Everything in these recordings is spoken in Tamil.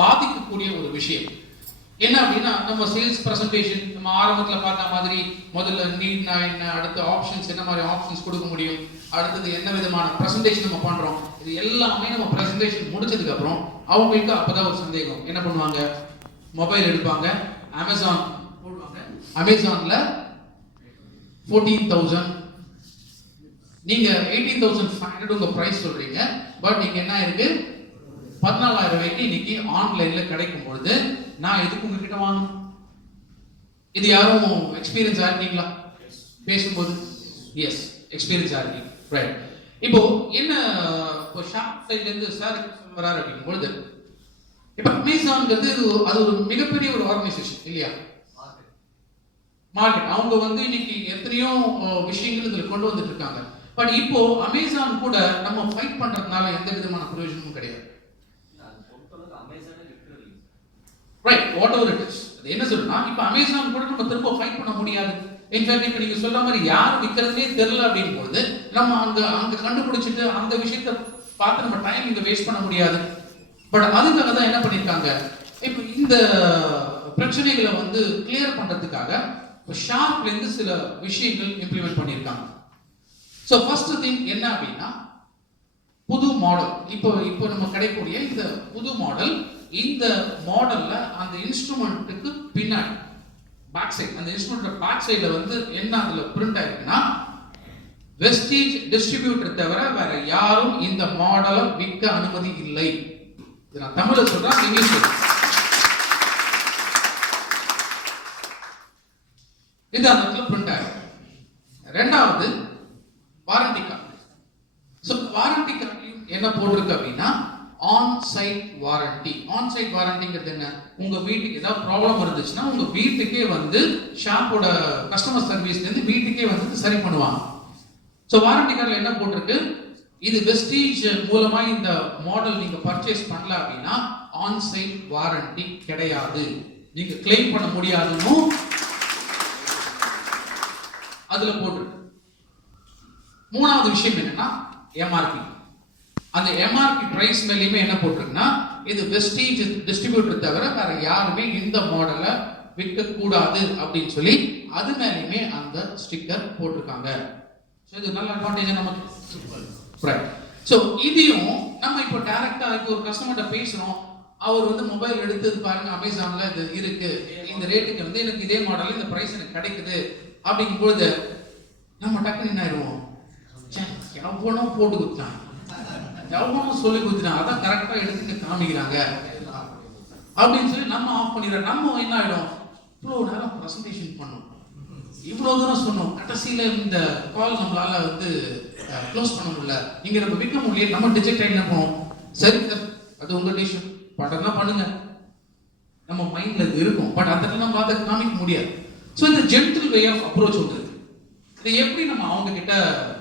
பாதிக்கக்கூடிய ஒரு விஷயம். என்ன அப்படின்னா நம்ம சேல்ஸ் ப்ரெசன்டேஷன் நம்ம ஆரம்பத்தில் பார்த்த மாதிரி முதல்ல நீட்னா என்ன அடுத்த ஆப்ஷன்ஸ் என்ன மாதிரி ஆப்ஷன்ஸ் கொடுக்க முடியும் அடுத்தது என்ன விதமான ப்ரெசன்டேஷன் நம்ம பண்ணுறோம் இது எல்லாமே நம்ம ப்ரெசன்டேஷன் முடிச்சதுக்கப்புறம் அவங்களுக்கு அப்போ தான் ஒரு சந்தேகம். என்ன பண்ணுவாங்க? மொபைல் எடுப்பாங்க அமேசான் போடுவாங்க. அமேசானில் ஃபோர்டீன் தௌசண்ட் நீங்கள் எயிட்டீன் தௌசண்ட் ஃபைவ் ஹண்ட்ரட் உங்கள் ப்ரைஸ் சொல்கிறீங்க பட் நீங்கள் என்ன இருக்குது பதினாலாயிரம் ரூபாய்க்கு இன்னைக்கு ஆன்லைன்ல கிடைக்கும் பொழுது நான் எதுக்கு உங்ககிட்ட வாங்கணும்? இது யாரும் எக்ஸ்பீரியன்ஸ் ஆயிருக்கீங்களா பேசும்போது? எஸ் எக்ஸ்பீரியன்ஸ் ஆயிருக்கீங்க ரைட் இப்போ என்ன இப்போ ஷாப் சைட்ல இருந்து சார் வராரு அப்படிங்கும் பொழுது இப்போ அமேசான்ங்கிறது இது அது ஒரு மிகப்பெரிய ஒரு ஆர்கனைசேஷன் இல்லையா? மார்க்கெட் அவங்க வந்து இன்னைக்கு எத்தனையோ விஷயங்கள் இதுல கொண்டு வந்துட்டு இருக்காங்க. பட் இப்போ அமேசான் கூட நம்ம ஃபைட் பண்றதுனால எந்த விதமான பிரயோஜனமும் கிடையாது. Right whatever it is அது என்ன சொல்லுனா இப்போ அமேசான் கூட நம்ம திரும்ப ஃபைட் பண்ண முடியாது. இன்ஃபேக்ட் இப்போ நீங்கள் சொல்ற மாதிரி யார் விற்கிறதுனே தெரில அப்படின் நம்ம அங்கே அங்கே கண்டுபிடிச்சிட்டு அந்த விஷயத்தை பார்த்து நம்ம டைம் இங்கே வேஸ்ட் பண்ண முடியாது. பட் அதுக்காக தான் என்ன பண்ணியிருக்காங்க இப்போ இந்த பிரச்சனைகளை வந்து கிளியர் பண்ணுறதுக்காக இப்போ ஷார்ப்லேருந்து சில விஷயங்கள் இம்ப்ளிமெண்ட் பண்ணியிருக்காங்க ஸோ ஃபர்ஸ்ட் திங் என்ன அப்படின்னா புது மாடல் இப்போ இப்போ நம்ம கிடைக்கக்கூடிய இந்த புது மாடல் இந்த மாடல்ல அந்த இன்ஸ்ட்ருமெண்ட்டுக்கு பின்னாடி பேக் சைடு அந்த இன்ஸ்ட்ருமெண்ட் பேக் சைடுல வந்து என்ன அதுல பிரிண்ட் ஆயிருக்குன்னா வெஸ்டீஜ் டிஸ்ட்ரிபியூட்டர் தவிர வேற யாரும் இந்த மாடலை விற்க அனுமதி இல்லை. இது நான் தமிழ்ல சொல்றேன் இங்கிலீஷ் இது அந்த இடத்துல பிரிண்ட் ஆயிருக்கு. ரெண்டாவது warranty card so warranty card என்ன போட்டிருக்கு அப்படின்னா on site warranty on site வாரண்டிங்கிறது என்ன? உங்க வீட்டுக்கு ஏதாவது ப்ராப்ளம் இருந்துச்சுன்னா உங்க வீட்டுக்கே வந்து ஷாப்போட கஸ்டமர் சர்வீஸ்லேருந்து வீட்டுக்கே வந்து சரி பண்ணுவாங்க. ஸோ வாரண்டி கார்டில் என்ன போட்டிருக்கு? இது வெஸ்டீஜ் மூலமா இந்த மாடல் நீங்க பர்ச்சேஸ் பண்ணல அப்படின்னா ஆன் சைட் வாரண்டி கிடையாது. நீங்க கிளைம் பண்ண முடியாதுன்னு அதுல போட்டிருக்கு. மூணாவது விஷயம் என்னன்னா எம்ஆர்பி அந்த எம்ஆர்பி பிரைஸ் மேலேயுமே என்ன போட்டிருக்குன்னா இது வெஸ்டீஜ் டிஸ்ட்ரிபியூட்டர் தவிர வேற யாருமே இந்த மாடலை விற்கக்கூடாது அப்படின்னு சொல்லி அது மேலேயுமே அந்த ஸ்டிக்கர் போட்டிருக்காங்க. ஸோ இது நல்ல அட்வான்டேஜ் நமக்கு? ரைட் ஸோ இதையும் நம்ம இப்போ டேரக்டாக இப்போ ஒரு கஸ்டமர்கிட்ட பேசுகிறோம் அவர் வந்து மொபைல் எடுத்து பாருங்க அமேசான்ல இது இருக்கு. இந்த ரேட்டுக்கு வந்து எனக்கு இதே மாடல் இந்த பிரைஸ் எனக்கு கிடைக்குது. அப்படிங்கும் பொழுது நம்ம டக்குன்னு என்ன ஆயிடுவோம் எவ்வளோ போட்டு கொடுத்தான். எவனோ சொல்லி கொடுத்துட்டான் அதான் கரெக்டா எடுத்துட்டு காமிக்கிறாங்க. அப்படின்னு சொல்லி நம்ம ஆஃப் பண்ணிடுறோம். நம்ம என்ன ஆயிடும்? இவ்வளோ நேரம் ப்ரெசன்டேஷன் பண்ணோம். இவ்வளோ தூரம் சொன்னோம். கடைசியில இந்த கால் நம்மளால வந்து க்ளோஸ் பண்ண முடியல. நீங்க நம்ம விற்க முடியல நம்ம டிஜெக்ட் ஆகி என்ன பண்ணுவோம் சரி சார். அது உங்க டிசிஷன் பட்டனா பண்ணுங்க. நம்ம மைண்ட்ல அது இருக்கும். பட் அந்த இடத்துல நம்ம அதை காமிக்க முடியாது. ஸோ இந்த ஜென்டில் வே ஆஃப் அப்ரோச் ஒன்று இருக்கு. இதை எப்படி நம்ம அவங்க கிட்ட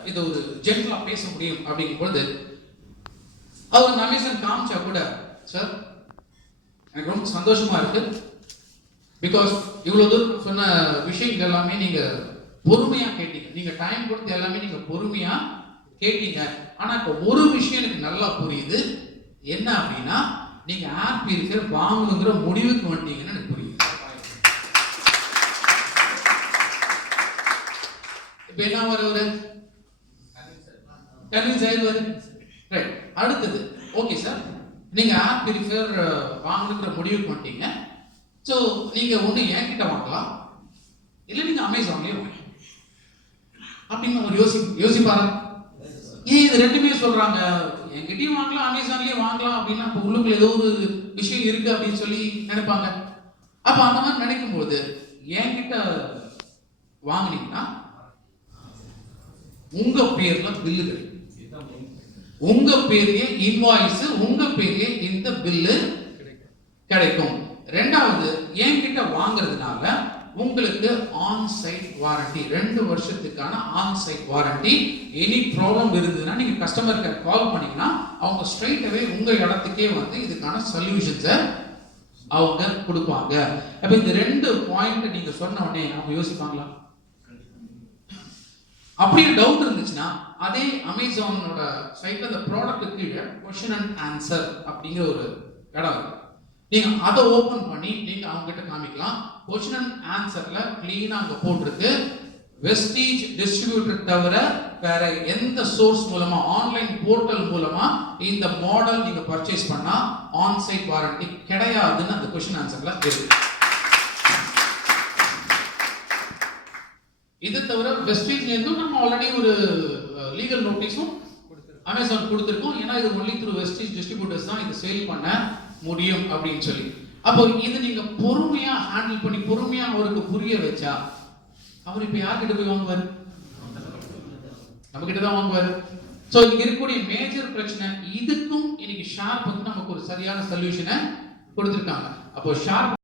இதை ஒரு ஜென்டலாக பேச முடியும் அப்படிங்கும் பொழுது அவர் அந்த அமேசான் காமிச்சா கூட சார் எனக்கு ரொம்ப சந்தோஷமா இருக்கு. பிகாஸ் இவ்வளவு தூரம் சொன்ன விஷயங்கள் எல்லாமே நீங்க பொறுமையா கேட்டீங்க. நீங்க டைம் கொடுத்து எல்லாமே நீங்க பொறுமையா கேட்டீங்க. ஆனா இப்ப ஒரு விஷயம் எனக்கு நல்லா புரியுது. என்ன அப்படின்னா நீங்க ஆப் இருக்கிற வாங்கணுங்கிற முடிவுக்கு வந்தீங்கன்னு எனக்கு புரியுது. இப்ப என்ன வருவாரு? கன்வின்ஸ் ஆயிடுவாரு. ரைட் அடுத்தது. ஓகே சார் நீங்க ஆப் பிரிஃபர் வாங்கணுன்ற முடிவுக்கு வந்துட்டீங்க. ஸோ நீங்க ஒன்று என்கிட்ட வாங்கலாம். இல்லை நீங்க அமேசான்லயே வாங்கலாம் அப்படின்னு அவர் யோசி யோசிப்பாரா. ஏன் இது ரெண்டுமே சொல்றாங்க. என்கிட்டயும் வாங்கலாம் அமேசான்லயே வாங்கலாம் அப்படின்னா அப்போ உள்ளுக்குள்ள ஏதோ ஒரு விஷயம் இருக்கு அப்படின்னு சொல்லி நினைப்பாங்க. அப்ப அந்த மாதிரி நினைக்கும் போது என்கிட்ட வாங்குனீங்கன்னா உங்க பேர்ல பில்லு கிடைக்கும் உங்க பேர்லயே இன்வாய்ஸ் உங்க பேர்லயே இந்த பில்லு கிடைக்கும். ரெண்டாவது என்கிட்ட வாங்குறதுனால உங்களுக்கு ஆன் சைட் வாரண்டி ரெண்டு வருஷத்துக்கான on site warranty any problem இருந்ததுன்னா நீங்க கஸ்டமர் கேர் கால் பண்ணீங்கன்னா அவங்க ஸ்ட்ரெயிட்டவே உங்கள் உங்க இடத்துக்கே வந்து இதுக்கான சொல்யூஷன்ஸை அவங்க கொடுப்பாங்க. அப்போ இந்த ரெண்டு பாயிண்ட் நீங்க சொன்ன உடனே அவங்க யோசிப்பாங்களா? அப்படியே டவுட் இருந்துச்சுன்னா அதே அமேசானோட சைட்ல அந்த ப்ராடக்ட் கீழே கொஷின் அண்ட் ஆன்சர் அப்படிங்கிற ஒரு இடம் இருக்கு நீங்க அதை ஓபன் பண்ணி நீங்க அவங்க கிட்ட காமிக்கலாம். கொஷின் அண்ட் ஆன்சர்ல கிளீனா அங்க போட்டிருக்கு. வெஸ்டீஜ் டிஸ்ட்ரிபியூட்டர் தவிர வேற எந்த சோர்ஸ் மூலமா ஆன்லைன் போர்ட்டல் மூலமா இந்த மாடல் நீங்க பர்ச்சேஸ் பண்ணா ஆன் சைட் வாரண்டி கிடையாதுன்னு அந்த கொஸ்டின் ஆன்சர்ல தெரியும் இது தவிர வெஸ்டீஜ்ல இருந்தும் நம்ம ஆல்ரெடி ஒரு லீகல் நோட்டீஸும் அமேசான் கொடுத்துருக்கோம். ஏன்னா இது ஒன்லி த்ரூ வெஸ்டீஜ் டிஸ்ட்ரிபியூட்டர்ஸ் தான் இது சேல் பண்ண முடியும் அப்படின்னு சொல்லி. அப்போ இது நீங்க பொறுமையா ஹேண்டில் பண்ணி பொறுமையா அவருக்கு புரிய வச்சா அவர் இப்ப யார்கிட்ட போய் வாங்குவார்? நம்ம கிட்ட தான் வாங்குவார். ஸோ இங்க இருக்கக்கூடிய மேஜர் பிரச்சனை இதுக்கும் இன்னைக்கு ஷார்ப் வந்து நமக்கு ஒரு சரியான சொல்யூஷனை கொடுத்துருக்காங்க. அப்போ ஷார்ப்